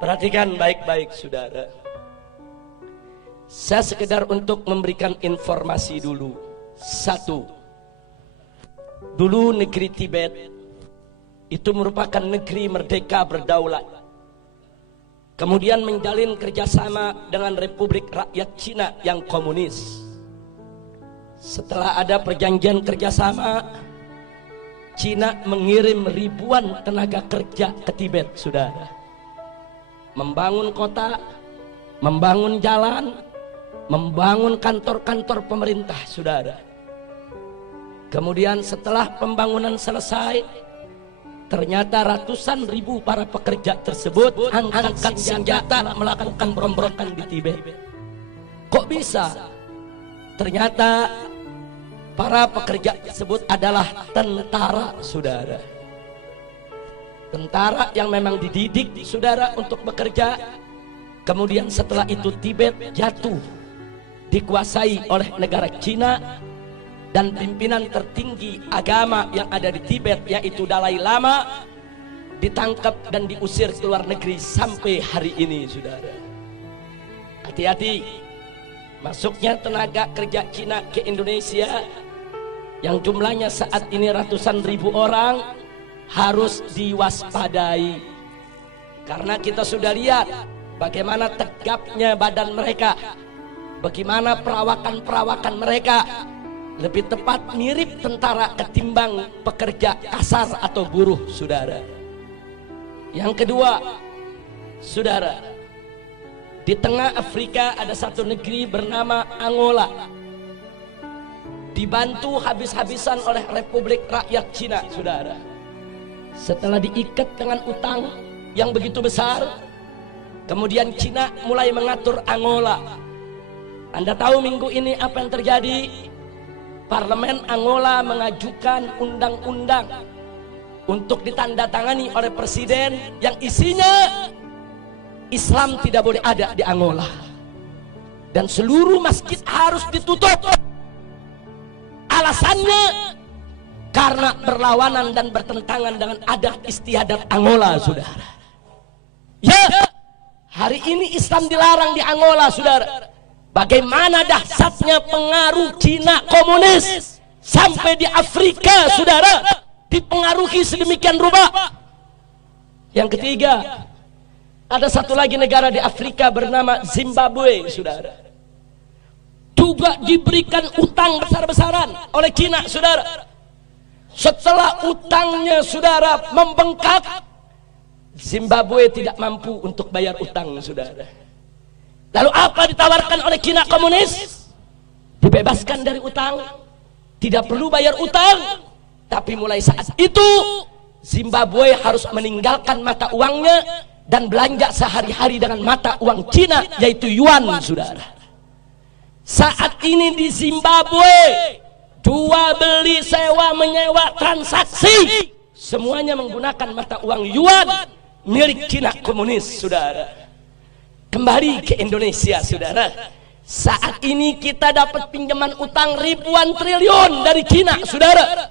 Perhatikan baik-baik saudara. Saya sekedar untuk memberikan informasi dulu. Satu, dulu negeri Tibet itu merupakan negeri merdeka berdaulat. Kemudian menjalin kerjasama dengan Republik Rakyat Cina yang komunis. Setelah ada perjanjian kerjasama, Cina mengirim ribuan tenaga kerja ke Tibet, saudara. Membangun kota, membangun jalan, membangun kantor-kantor pemerintah, saudara. Kemudian setelah pembangunan selesai, ternyata ratusan ribu para pekerja tersebut angkat senjata melakukan pemberontakan di Tibet. Kok bisa? Ternyata para pekerja tersebut adalah tentara, saudara. Tentara yang memang dididik, saudara, untuk bekerja. Kemudian setelah itu Tibet jatuh, dikuasai oleh negara Cina. Dan pimpinan tertinggi agama yang ada di Tibet, yaitu Dalai Lama, ditangkap dan diusir ke luar negeri sampai hari ini, saudara. Hati-hati, masuknya tenaga kerja Cina ke Indonesia yang jumlahnya saat ini ratusan ribu orang harus diwaspadai. Karena kita sudah lihat bagaimana tegapnya badan mereka, bagaimana perawakan mereka. Lebih tepat mirip tentara ketimbang pekerja kasar atau buruh, saudara. Yang kedua, saudara, di tengah Afrika ada satu negeri bernama Angola, dibantu habis-habisan oleh Republik Rakyat Cina, saudara. Setelah diikat dengan utang yang begitu besar, kemudian Cina mulai mengatur Angola. Anda tahu minggu ini apa yang terjadi? Parlemen Angola mengajukan undang-undang untuk ditandatangani oleh presiden yang isinya Islam tidak boleh ada di Angola dan seluruh masjid harus ditutup. Alasannya karena berlawanan dan bertentangan dengan adat istiadat Angola, saudara. Ya, hari ini Islam dilarang di Angola, saudara. Bagaimana dahsyatnya pengaruh Cina komunis sampai di Afrika, saudara, dipengaruhi sedemikian rupa. Yang ketiga, ada satu lagi negara di Afrika bernama Zimbabwe, saudara, juga diberikan utang besar-besaran oleh Cina, saudara. Setelah utangnya, saudara, membengkak, Zimbabwe tidak mampu untuk bayar utang, saudara. Lalu apa ditawarkan oleh Cina komunis? Dibebaskan dari utang, tidak perlu bayar utang. Tapi mulai saat itu Zimbabwe harus meninggalkan mata uangnya dan belanja sehari-hari dengan mata uang Cina, yaitu yuan, saudara. Saat ini di Zimbabwe, jual beli, sewa menyewa, transaksi semuanya menggunakan mata uang yuan milik Cina komunis, saudara. Kembali ke Indonesia, saudara. Saat ini kita dapat pinjaman utang ribuan triliun dari Cina, saudara.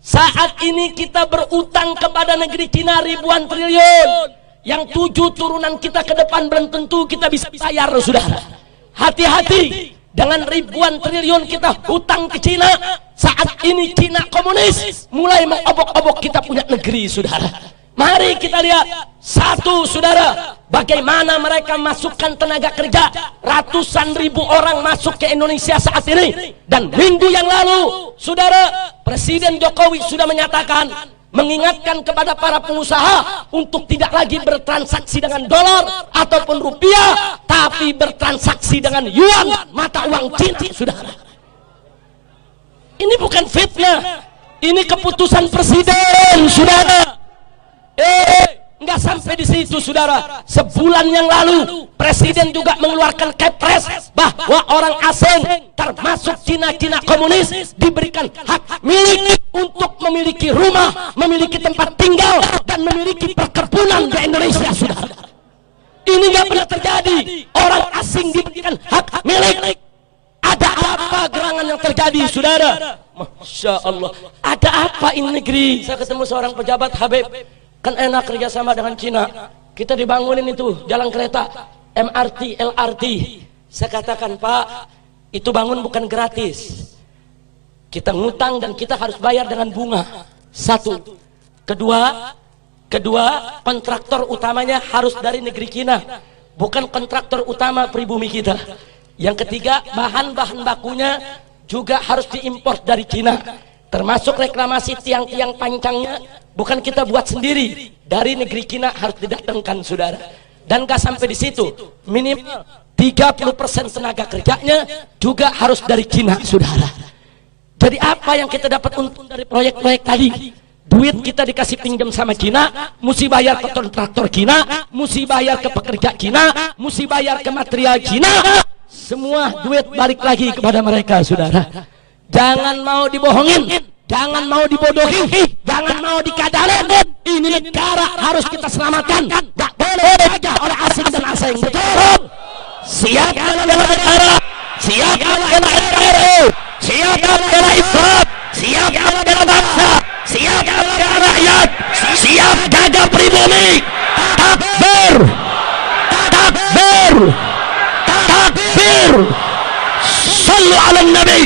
Saat ini kita berutang kepada negeri Cina ribuan triliun, yang 7 turunan kita ke depan belum tentu kita bisa bayar, saudara. Hati-hati dengan ribuan triliun kita hutang ke Cina. Saat ini Cina komunis mulai mengobok-obok kita punya negeri, saudara. Mari kita lihat satu, saudara, bagaimana mereka masukkan tenaga kerja. Ratusan ribu orang masuk ke Indonesia saat ini. Dan minggu yang lalu, saudara, Presiden Jokowi sudah menyatakan, mengingatkan kepada para pengusaha untuk tidak lagi bertransaksi dengan dolar ataupun rupiah, tapi bertransaksi dengan yuan, mata uang Cina, saudara. Ini bukan fitnah, ini keputusan presiden, saudara. Nggak sampai di situ, saudara. Sebulan yang lalu presiden juga mengeluarkan kepres bahwa orang asing termasuk Cina komunis diberikan hak milik untuk memiliki rumah, memiliki tempat tinggal, dan memiliki perkebunan di Indonesia, saudara. Ini nggak pernah terjadi. Orang asing diberikan hak milik. Ada apa gerangan yang terjadi, saudara? Masya Allah. Ada apa ini negeri? Saya ketemu seorang pejabat, Habib, kan enak kerjasama dengan Cina. kita dibangunin itu jalan kereta, MRT, LRT. Saya katakan, Pak, itu bangun bukan gratis. Kita ngutang dan kita harus bayar dengan bunga. Satu. Kedua, kontraktor utamanya harus dari negeri Cina, bukan kontraktor utama pribumi kita. Yang ketiga, bahan-bahan bakunya juga harus diimpor dari Cina, termasuk reklamasi tiang-tiang pancangnya bukan kita buat sendiri, dari negeri Cina harus didatangkan, saudara. Dan gak sampai di situ, minimal 30% tenaga kerjanya juga harus dari Cina, saudara. Jadi apa yang kita dapat untung dari proyek-proyek tadi? Duit kita dikasih pinjam sama Cina, mesti bayar ke kontraktor Cina, mesti bayar ke pekerja Cina, mesti bayar ke material Cina. Semua duit balik lagi kepada mereka, saudara. Jangan mau dibohongin, jangan mau dibodohi, jangan mau dikadalin. Ini negara harus kita selamatkan, gak boleh dijajah oleh asing dan asing. Betul? Siap bela negara, siap bela NKRI, siap bela Islam, siap bela bangsa, siap bela rakyat, siap jaga pribumi. Takbir, takbir, takbir. Sallu ala Nabi.